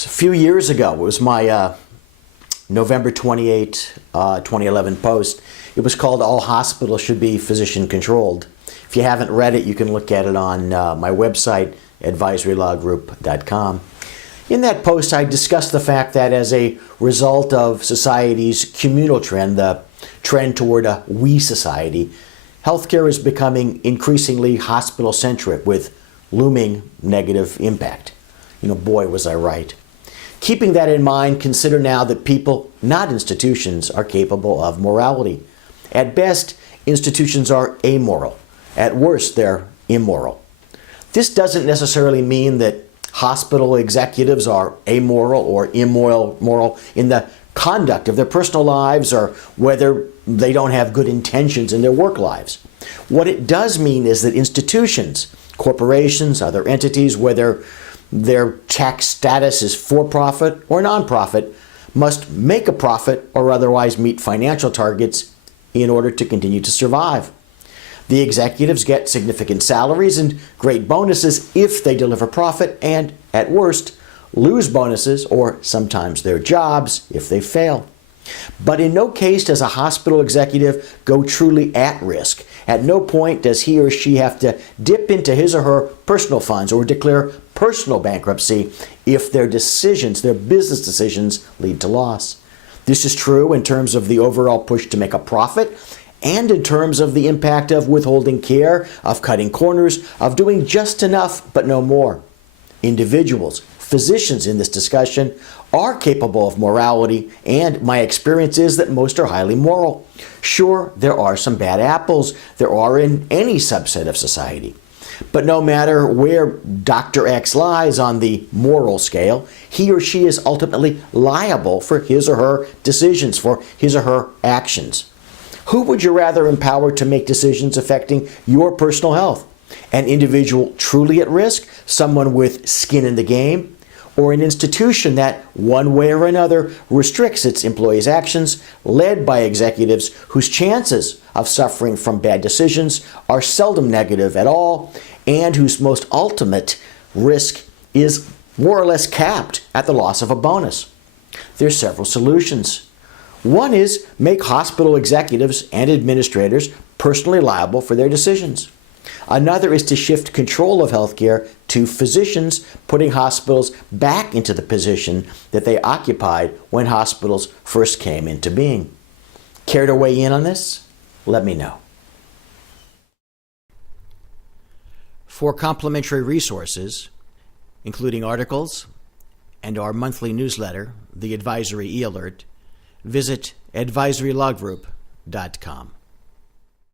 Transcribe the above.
So a few years ago, it was my November 28, 2011 post. It was called "All Hospitals Should Be Physician Controlled." If you haven't read it, you can look at it on my website, advisorylawgroup.com. In that post, I discussed the fact that as a result of society's communal trend, the trend toward a we society, healthcare is becoming increasingly hospital-centric with looming negative impact. Boy, was I right. Keeping that in mind, consider now that people, not institutions, are capable of morality. At best, institutions are amoral. At worst, they're immoral. This doesn't necessarily mean that hospital executives are amoral or immoral in the conduct of their personal lives or whether they don't have good intentions in their work lives. What it does mean is that institutions, corporations, other entities, whether their tax status is for-profit or non-profit, must make a profit or otherwise meet financial targets in order to continue to survive. The executives get significant salaries and great bonuses if they deliver profit and, at worst, lose bonuses or sometimes their jobs if they fail. But in no case does a hospital executive go truly at risk. At no point does he or she have to dip into his or her personal funds or declare personal bankruptcy if their decisions, their business decisions, lead to loss. This is true in terms of the overall push to make a profit and in terms of the impact of withholding care, of cutting corners, of doing just enough but no more. Individuals, physicians in this discussion are capable of morality, and my experience is that most are highly moral. Sure, there are some bad apples. There are in any subset of society. But no matter where Dr. X lies on the moral scale, he or she is ultimately liable for his or her decisions, for his or her actions. Who would you rather empower to make decisions affecting your personal health? An individual truly at risk, someone with skin in the game, or an institution that, one way or another, restricts its employees' actions, led by executives whose chances of suffering from bad decisions are seldom negative at all, and whose most ultimate risk is more or less capped at the loss of a bonus? There's several solutions. One is make hospital executives and administrators personally liable for their decisions. Another is to shift control of healthcare to physicians, putting hospitals back into the position that they occupied when hospitals first came into being. Care to weigh in on this? Let me know. For complimentary resources, including articles and our monthly newsletter, the Advisory E-Alert, visit advisorylawgroup.com.